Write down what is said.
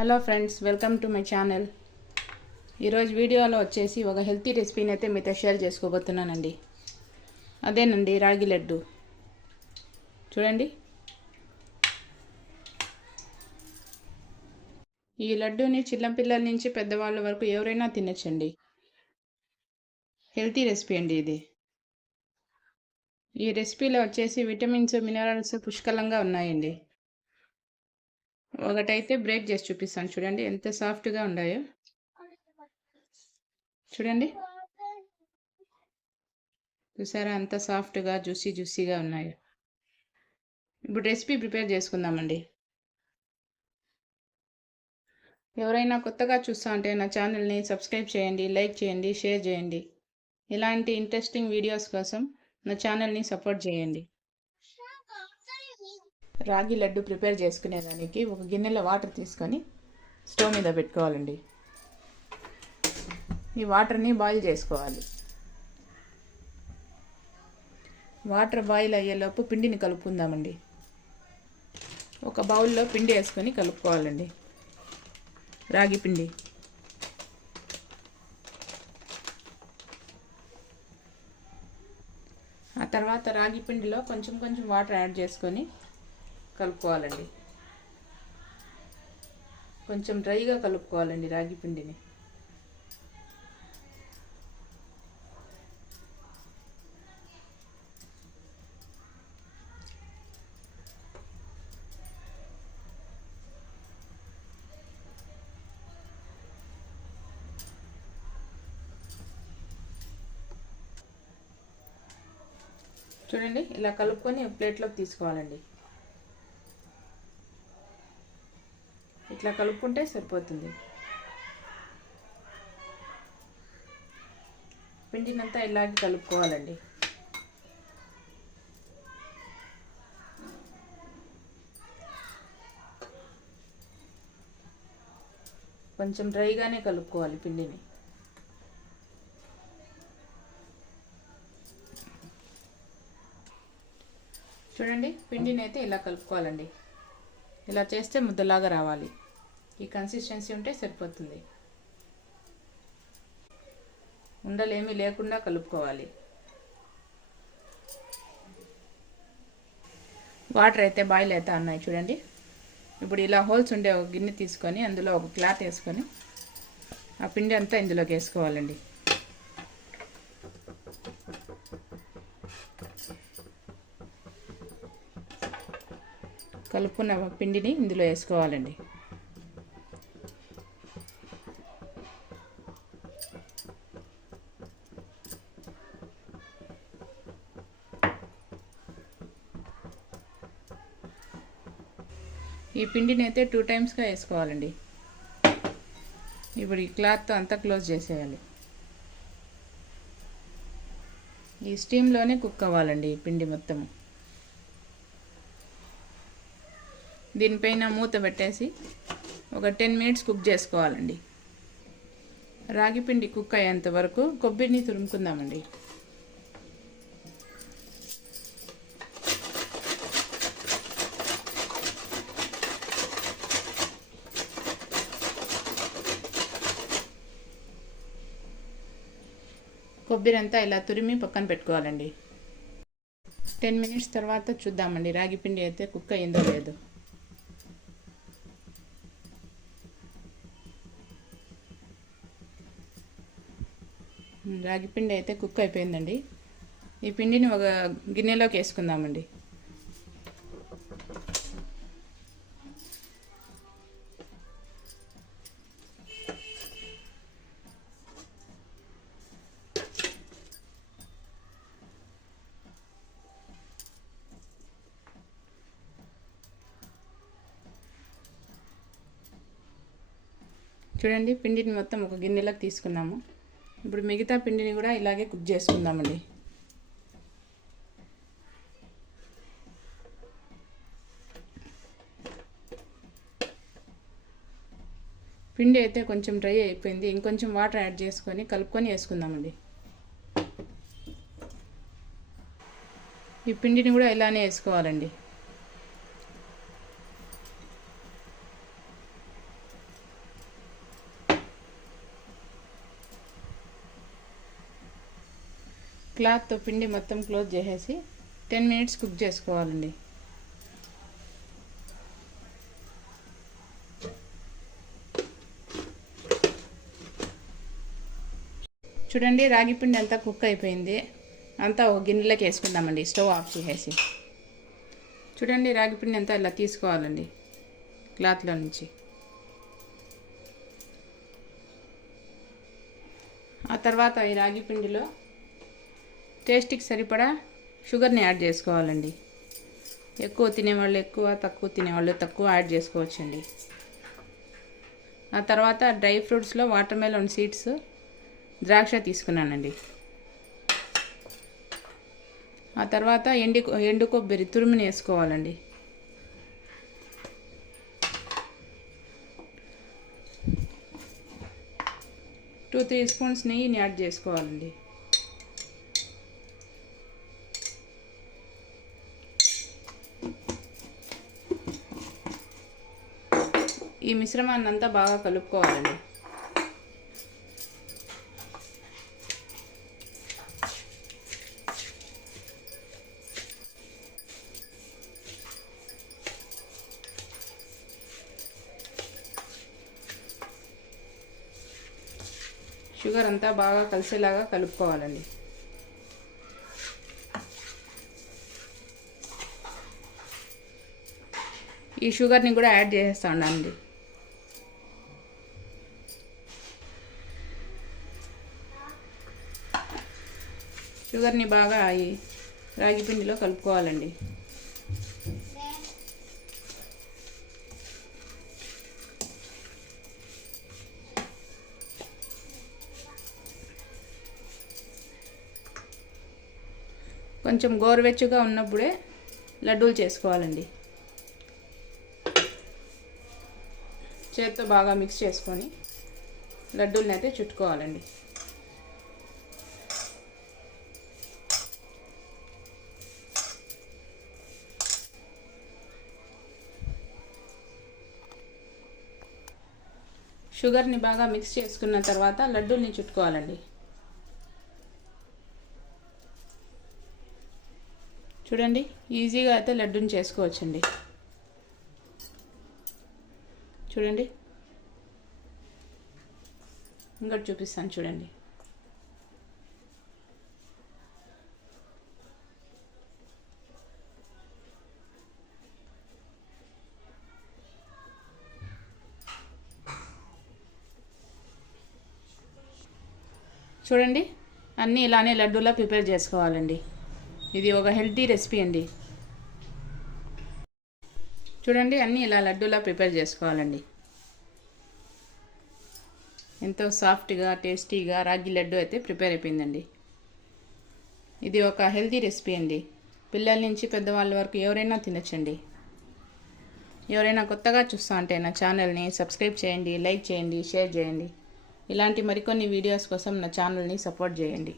Hello friends, welcome to my channel. ఈరోజు వీడియోలో వచ్చేసి ఒక హెల్తీ రెసిపీని అయితే మీతో షేర్ చేసుకోబోతున్నానండి. అదేనండి రాగి లడ్డు. చూడండి, ఈ లడ్డూని చిన్నపిల్లల నుంచి పెద్దవాళ్ళ వరకు ఎవరైనా తినచ్చండి. హెల్తీ రెసిపీ అండి ఇది. ఈ రెసిపీలో వచ్చేసి విటమిన్స్, మినరల్స్ పుష్కలంగా ఉన్నాయండి. ఒకటైతే బ్రేక్ చేసి చూపిస్తాను. చూడండి ఎంత సాఫ్ట్గా ఉన్నాయో. చూడండి, చూసారా ఎంత సాఫ్ట్గా జ్యూసీగా ఉన్నాయో. ఇప్పుడు రెసిపీ ప్రిపేర్ చేసుకుందామండి. ఎవరైనా కొత్తగా చూస్తా ఉంటే నా ఛానల్ని సబ్స్క్రైబ్ చేయండి, లైక్ చేయండి, షేర్ చేయండి. ఇలాంటి ఇంట్రెస్టింగ్ వీడియోస్ కోసం నా ఛానల్ని సపోర్ట్ చేయండి. రాగి లడ్డు ప్రిపేర్ చేసుకునేదానికి ఒక గిన్నెలో వాటర్ తీసుకొని స్టవ్ మీద పెట్టుకోవాలండి. ఈ వాటర్ని బాయిల్ చేసుకోవాలి. వాటర్ బాయిల్ అయ్యేలోపు పిండిని కలుపుకుందామండి. ఒక బౌల్లో పిండి వేసుకొని కలుపుకోవాలండి. రాగి పిండి. ఆ తర్వాత రాగి పిండిలో కొంచెం వాటర్ యాడ్ చేసుకొని కలుపుకోవాలండి. కొంచెం డ్రైగా కలుపుకోవాలండి రాగి పిండిని. చూడండి, ఇలా కలుపుకొని ప్లేట్లోకి తీసుకోవాలండి. ఇట్లా కలుపుకుంటే సరిపోతుంది. పిండినంతా ఇలాగే కలుపుకోవాలండి. కొంచెం డ్రైగానే కలుపుకోవాలి పిండిని. చూడండి, పిండిని అయితే ఇలా కలుపుకోవాలండి. ఇలా చేస్తే ముద్దలాగా రావాలి. ఈ కన్సిస్టెన్సీ ఉంటే సరిపోతుంది. ఉండలేమీ లేకుండా కలుపుకోవాలి. వాటర్ అయితే బాయిల్ అవుతా ఉన్నాయి చూడండి. ఇప్పుడు ఇలా హోల్స్ ఉండే ఒక గిన్నె తీసుకొని అందులో ఒక క్లాత్ వేసుకొని ఆ పిండి అంతా ఇందులోకి వేసుకోవాలండి. కలుపుకున్న పిండిని ఇందులో వేసుకోవాలండి. ఈ పిండిని అయితే 2 టైమ్స్గా వేసుకోవాలండి. ఇప్పుడు ఈ క్లాత్తో అంతా క్లోజ్ చేసేయాలి. ఈ స్టీమ్లోనే కుక్ అవ్వాలండి ఈ పిండి మొత్తం. దీనిపైన మూత పెట్టేసి ఒక 10 మినిట్స్ కుక్ చేసుకోవాలండి. రాగి పిండి కుక్ అయ్యేంత వరకు కొబ్బరిని తురుముకుందామండి. కొబ్బరి అంతా ఇలా తురిమి పక్కన పెట్టుకోవాలండి. 10 మినిట్స్ తర్వాత చూద్దామండి రాగి పిండి అయితే కుక్ అయ్యిందో లేదో. రాగి పిండి అయితే కుక్ అయిపోయిందండి. ఈ పిండిని ఒక గిన్నెలోకి వేసుకుందామండి. చూడండి, పిండిని మొత్తం ఒక గిన్నెలోకి తీసుకున్నాము. ఇప్పుడు మిగతా పిండిని కూడా ఇలాగే కుక్ చేసుకుందామండి. పిండి అయితే కొంచెం డ్రై అయిపోయింది. ఇంకొంచెం వాటర్ యాడ్ చేసుకొని కలుపుకొని వేసుకుందామండి. ఈ పిండిని కూడా ఇలానే వేసుకోవాలండి. క్లాత్తో పిండి మొత్తం క్లోజ్ చేసేసి 10 మినిట్స్ కుక్ చేసుకోవాలండి. చూడండి రాగి పిండి అంతా కుక్ అయిపోయింది. అంతా ఒక గిన్నెలోకి వేసుకుందామండి, స్టవ్ ఆఫ్ చేసేసి. చూడండి రాగి పిండి అంతా ఇలా తీసుకోవాలండి క్లాత్లో నుంచి. ఆ తర్వాత ఈ రాగి పిండిలో టేస్ట్కి సరిపడా షుగర్ని యాడ్ చేసుకోవాలండి. ఎక్కువ తినేవాళ్ళు ఎక్కువ, తక్కువ తినేవాళ్ళు తక్కువ యాడ్ చేసుకోవచ్చండి. ఆ తర్వాత డ్రై ఫ్రూట్స్లో వాటర్ మెలన్ సీడ్స్, ద్రాక్ష తీసుకున్నానండి. ఆ తర్వాత ఎండు కొబ్బరి తురుముని వేసుకోవాలండి. టూ 3 స్పూన్స్ నెయ్యిని యాడ్ చేసుకోవాలండి. ఈ మిశ్రమాన్ని అంతా బాగా కలుపుకోవాలండి. షుగర్ అంతా బాగా కలిసేలాగా కలుపుకోవాలండి. ఈ షుగర్ని కూడా యాడ్ చేసేస్తా ఉండండి. షుగర్ని బాగా ఈ రాగి పిండిలో కలుపుకోవాలండి. కొంచెం గోరువెచ్చగా ఉన్నప్పుడే లడ్డూలు చేసుకోవాలండి. చేత్తో బాగా మిక్స్ చేసుకొని లడ్డూలని అయితే చుట్టుకోవాలండి. షుగర్ని బాగా మిక్స్ చేసుకున్న తర్వాత లడ్డూల్ని చుట్టుకోవాలండి. చూడండి ఈజీగా అయితే లడ్డూని చేసుకోవచ్చండి. చూడండి ఇంకోటి చూపిస్తాను చూడండి. చూడండి అన్నీ ఇలానే లడ్డూలా ప్రిపేర్ చేసుకోవాలండి. ఇది ఒక హెల్తీ రెసిపీ అండి. చూడండి అన్నీ ఇలా లడ్డూలా ప్రిపేర్ చేసుకోవాలండి. ఎంతో సాఫ్ట్గా టేస్టీగా రాగి లడ్డు అయితే ప్రిపేర్ అయిపోయిందండి. ఇది ఒక హెల్తీ రెసిపీ అండి. పిల్లల నుంచి పెద్దవాళ్ళ వరకు ఎవరైనా తినచ్చండి. ఎవరైనా కొత్తగా చూస్తా అంటే నా ఛానల్ని సబ్స్క్రైబ్ చేయండి, లైక్ చేయండి, షేర్ చేయండి. ఇలాంటి మరికొన్ని వీడియోస్ కోసం నా ఛానల్ని సపోర్ట్ చేయండి.